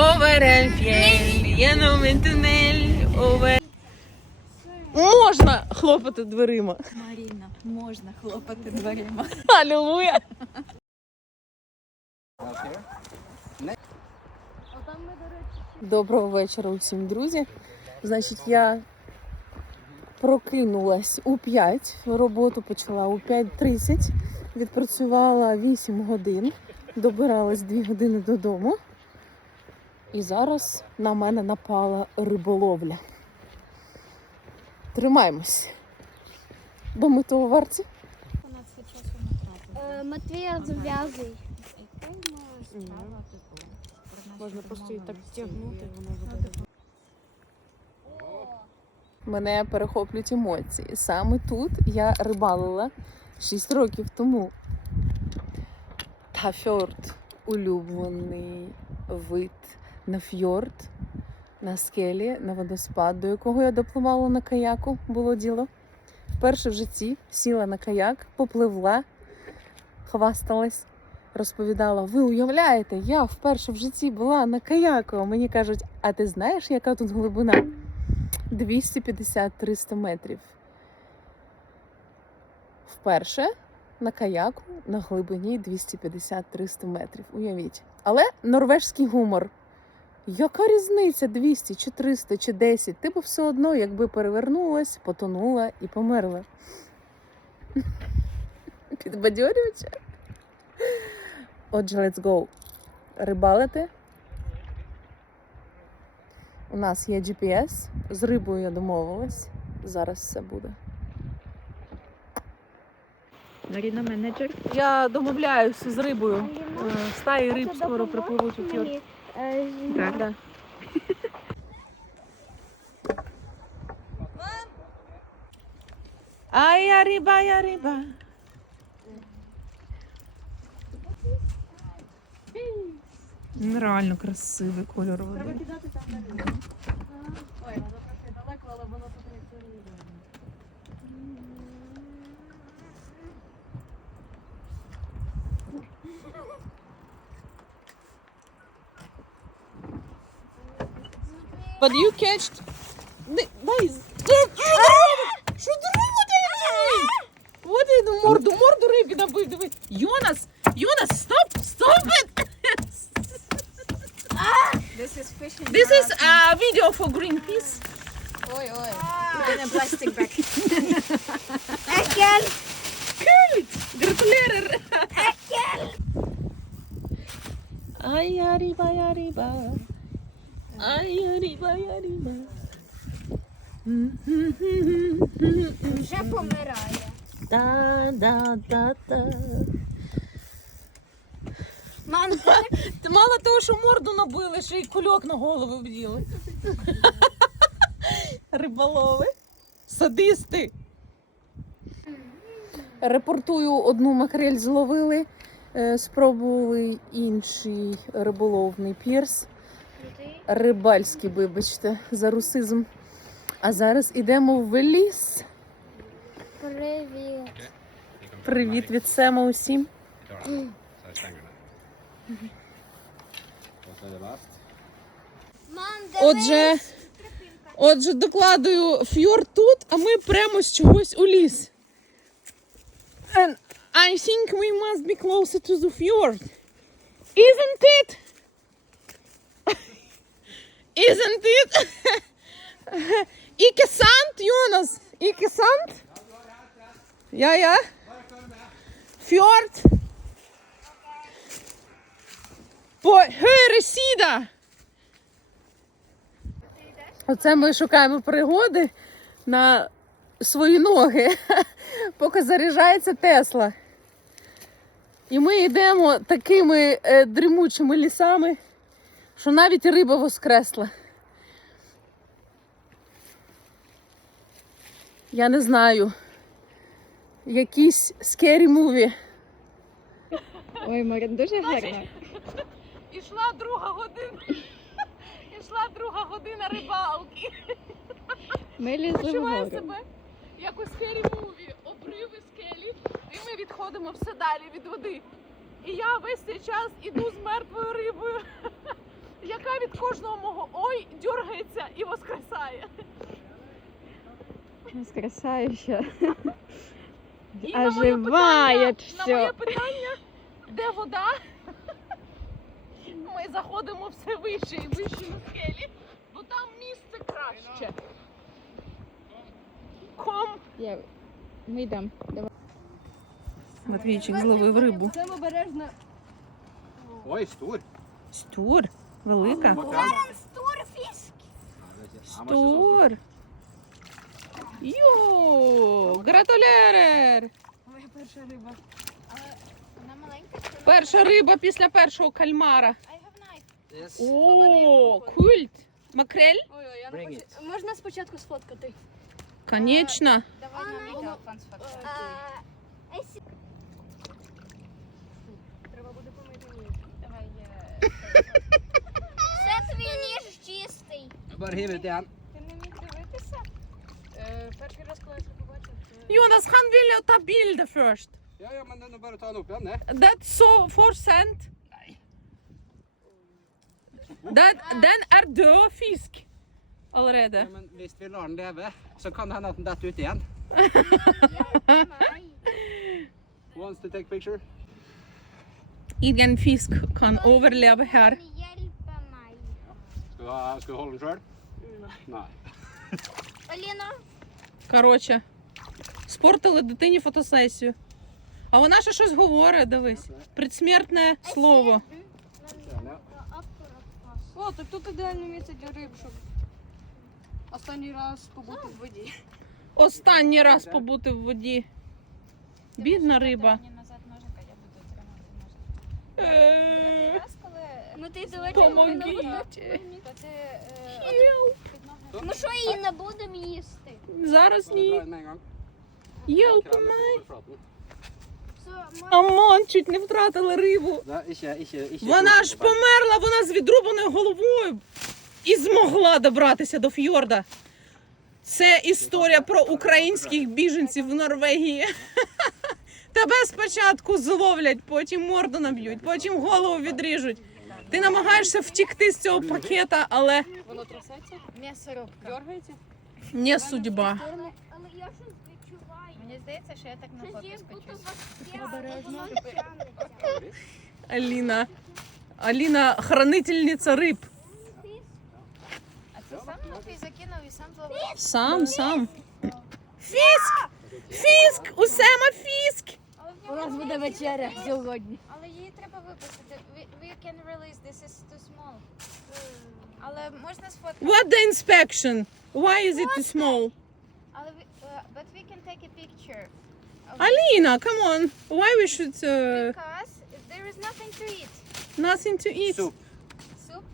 Over el gjennom en tunnel, over... Можна хлопати дверима. Маріна, можна хлопати дверима. Алілуя. Доброго вечора усім, друзі. Значить, я прокинулась у 5, роботу почала у 5.30, відпрацювала 8 годин, добиралась 2 години додому. І зараз на мене напала риболовля. Тримаємось. Бо ми того варті. Вона Е, Матвій розв'язуй. Можна просто її так втягнути, воно Мене перехоплюють емоції. Саме тут я рибалила 6 років тому. Та фьорд улюблений вид на фьорд, на скелі, на водоспад, до якого я допливала на каяку, було діло. Вперше в житті сіла на каяк, попливла, хвасталась, розповідала: ви уявляєте, я вперше в житті була на каяку. Мені кажуть, а ти знаєш, яка тут глибина? 250-300 метрів. Вперше на каяку на глибині 250-300 метрів. Уявіть. Але норвежський гумор. Яка різниця 200 чи 300 чи 10? Ти б все одно, якби перевернулась, потонула і померла. Підбадьорююче. Отже, let's go. Рибалити. У нас є GPS. З рибою я домовилась. Зараз все буде. Маріна менеджер. Я домовляюся з рибою. Е, Стаї риб скоро припливуть у фьорд. Мені, е, Так. Да. Ай, я риба, я риба. Нереально красивий кольор води. But you catched... Дай, дай, з- Що ти робиш? Що ти робиш? От я морду, морду рибі набив, диви. Йонас, Йонас, стоп, stop it! This is fishing. This is a video for Greenpeace. Ой, ой. Put in a plastic bag. Екель! Культ! Гратулерер! Ай, я риба, я риба. Ай, я риба, я риба. Вже помирає. Да, да, да, да. Мам, Ти мало того, що морду набили, ще й кульок на голову вділи. Риболови. Садисти. Репортую одну макрель зловили, е, спробували інший риболовний пірс. Рибальський, вибачте, за русизм. А зараз ідемо в ліс. привіт. Привіт від Сема усім. Отже, отже, докладую фьорд тут, а ми прямо з чогось у ліс. And I think we must be closer to the fjord. Isn't it? Isn't it? Ikke sant, Jonas? Ikke sant? Ja, ja. Fjord. På høyre side. Оце ми шукаємо пригоди на свої ноги, поки заряджається Тесла. І ми йдемо такими е, дрімучими лісами, що навіть риба воскресла. Я не знаю. Якісь scary movie. Ой, Марін, дуже гарно. Ішла друга година. Ішла друга година рибалки. Ми лізли Почуваю вгору. себе як у скелі муві, обриви скелі, і ми відходимо все далі від води. І я весь цей час іду з мертвою рибою, яка від кожного мого ой дергається і воскресає. Воскресающе. І на моє Оживає питання- На моє все. питання, де вода? Ми заходимо все вище і вище на скелі, бо там місце краще. Ком. Я... Ми йдемо. Давай. Матвійчик зловив рибу. Це обережно. Oj, stor. Стур. Велика. Стур. Йо, гратулерер. Моя перша риба. Вона маленька. Перша риба після першого кальмара. Yes. О, культ. Макрель? Ой-ой, я Bring не it. хочу. Можна спочатку сфоткати? Конечно. Давай на мікрофон сфоткай. Треба буде помити ніж. Давай. Все твій ніж чистий. Hiv ut Перший раз, коли я це побачив, це... Jonas, han ville ta bilder først. Ja, ja, men det er bare å ta den opp igjen, det. That's so for sent. Den, den er død fisk allerede. Ja, men hvis vi lar den leve, så kan det hende at den detter ut igjen. Hjelp meg. Who wants to take picture? Ingen fisk kan overleve her. Hjelpe meg. Skal du, ha, skal du holde den sjøl? Nei. Аліна, Коротше, спортили дитині фотосесію. А вона ще щось говорить, дивись. Предсмертне слово. О, так тут ідеальне місце для риб, щоб останній раз побути в воді. Останній раз побути в воді. Бідна риба. Е, Ну ти давай. Помогіть. то ти е. Ми що її не будемо їсти? Зараз ні. Все, ми... Амон, чуть не втратила рибу. Вона ж померла, вона з відрубаною головою і змогла добратися до фьорда. Це історія про українських біженців в Норвегії. Тебе спочатку зловлять, потім морду наб'ють, потім голову відріжуть. Ти намагаєшся втікти з цього пакета, але Воно трясеться, М'ясорубка. дергається. Не судьба. Але, але я щось відчуваю. Мені здається, що я так на скочусь. Обережно. Аліна. Аліна хранительниця риб. А це сам Матвій закинув і сам зловив? Сам, сам. Фіск! Фіск! Усема фіск! У нас буде вечеря сьогодні. Але її треба випустити. We can release, this is too small. Але можна сфоткати. What the inspection? Why is it too small? Але uh, but we can take a picture. Alina, come on. Why we should uh, Because there is nothing to eat. nothing to eat? Soup. Soup.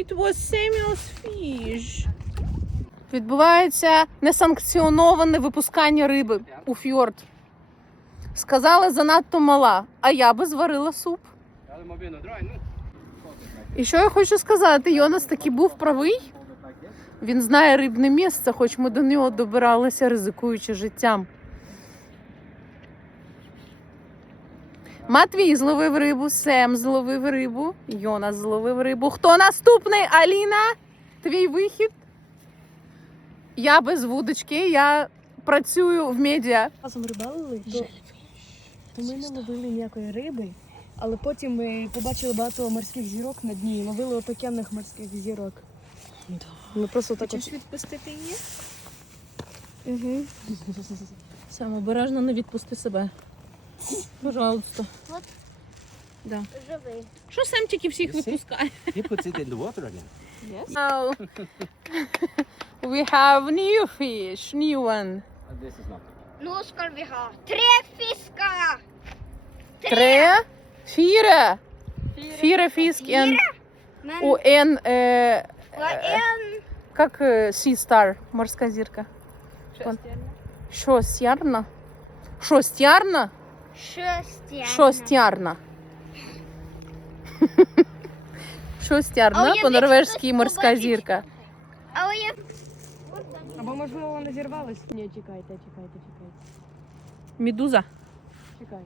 It was Samuel's fish. Відбувається несанкціоноване випускання риби у фьорд. Сказали, занадто мала, а я би зварила суп. І що я хочу сказати, Йонас таки був правий. Hold it like this. Він знає рибне місце, хоч ми до нього добиралися, ризикуючи життям. Матвій зловив рибу, Сем зловив рибу, Йонас зловив рибу. Хто наступний? Аліна? Твій вихід? Я без вудочки, я працюю в медіа. разом рибалили, то, то ми не ловили ніякої риби, але потім ми побачили багато морських зірок на дні, ловили отакенних морських зірок. Ми просто так от... відпустити її? Угу. Сем, обережно не відпусти себе. Пожалуйста. Живий. Що Сем тільки всіх You see? випускає? He puts it in the water again. Now we have new fish, new one. And this is not. Ну, skal vi ha tre fisker? Tre, fire. Fire fisk en, Men och en, eh, det var en как eh, sea star, морська зірка. Шостярна? Шостярна? Шостярна. Шостярна, А уявіть, по-норвежськи морська зірка. Але я Або можливо вони зірвались? Ні, чекайте, чекайте, чекайте. Медуза. Чекай.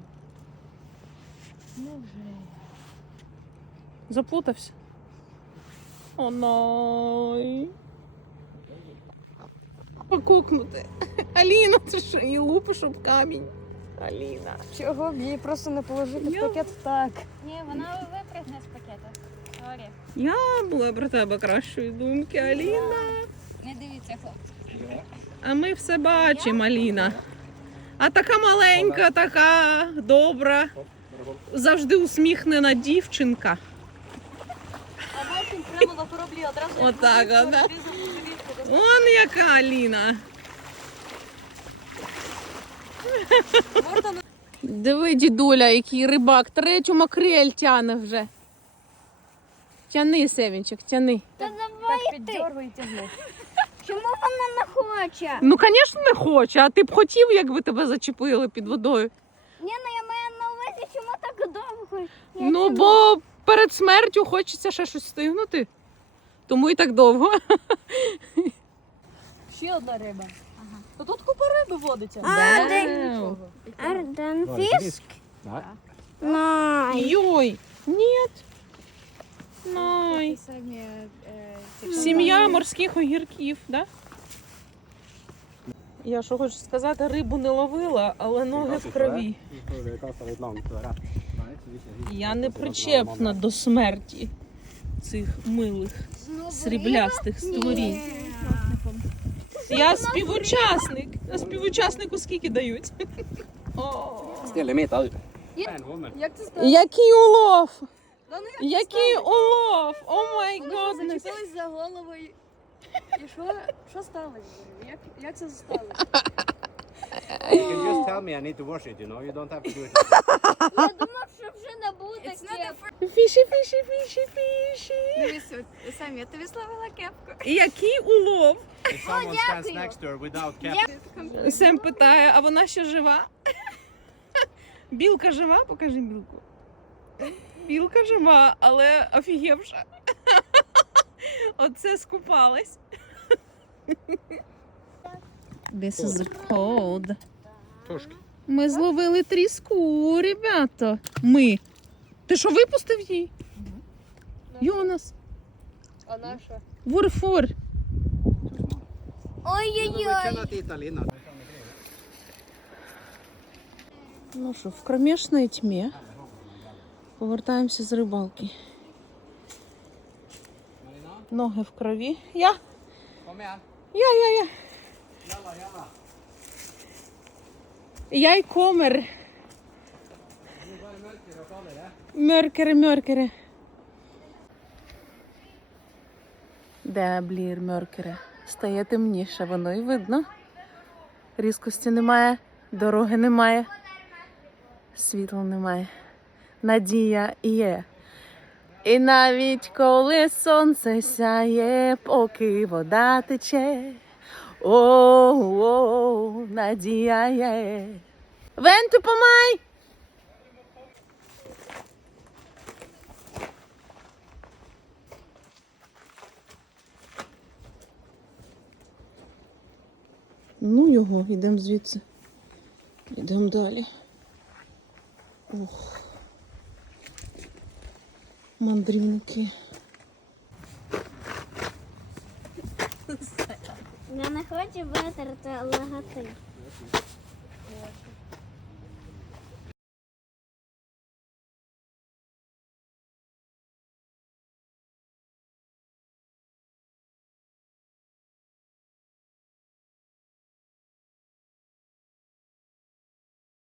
Ну вже. Заплутався. Оной. Покукнути. Аліна, ти що її лупиш об камінь? Аліна. Чого б її просто не положити в Я- пакет так? Ні, вона випрягне з пакета. Говори. Я була про тебе кращої думки, Аліна. Не дивіться, хлопці. А ми все бачимо, Аліна. А така маленька, така добра, завжди усміхнена дівчинка. А потім прямо на кораблі одразу. Отак, вона да. Он яка Аліна. Диви, дідуля, який рибак, третю макрель тяне вже. Тяни, Севінчик, тяни. Та давай тягни. Чому вона не хоче? Ну, звісно, не хоче, а ти б хотів, якби тебе зачепили під водою. Ні, ну я маю на увазі, чому так довго? Я Ну, чому- бо перед смертю хочеться ще щось встигнути. Тому і так довго. ще одна риба. Та тут купа риби водиться. А, де- Вау. Арден? Nej. Най. Йой, ні. Най. Сім'я морських огірків, да? Я що хочу сказати, рибу не ловила, але ноги в крові. Я не причепна до смерті цих милих сріблястих створінь. Я співучасник. А співучаснику скільки дають? Як це стало? Який улов! Ну як Який улов! О май Вони що, годнес! зачепились за голову і... І що, що сталося? Як, як це сталося? You can just tell me I need to wash it, you know. You don't have to do it. Я думав, що вже не буде кепки. Фіші, фіші, фіші, фіші. Дивись, от, самі, я тобі славила кепку. Який улов? If someone stands next to her without cap, Сем питає, а вона ще жива? Білка жива? Покажи білку. Білка жива, але офігівша. Оце скупалась. This is a cold. torsk. Ми зловили тріску, ребята. Ми. Ти що випустив її? Йонас. А наша? Вурфор. Ой-ой-ой. Ну що, в кромешній тьмі повертаємося з рибалки. Ноги в крові. Я, я, я, я. Kallt, det. Мörkere, мörkere. Де блір мörkere? Стає темніше, воно і видно. Різкості немає, дороги немає, світла немає. Надія є. І навіть коли сонце сяє, поки вода тече. О, о, надія є. Венту помай! Ну його, йдемо звідси. Йдемо далі. Ох. Мандрівники. Я не хочу витерти логотип.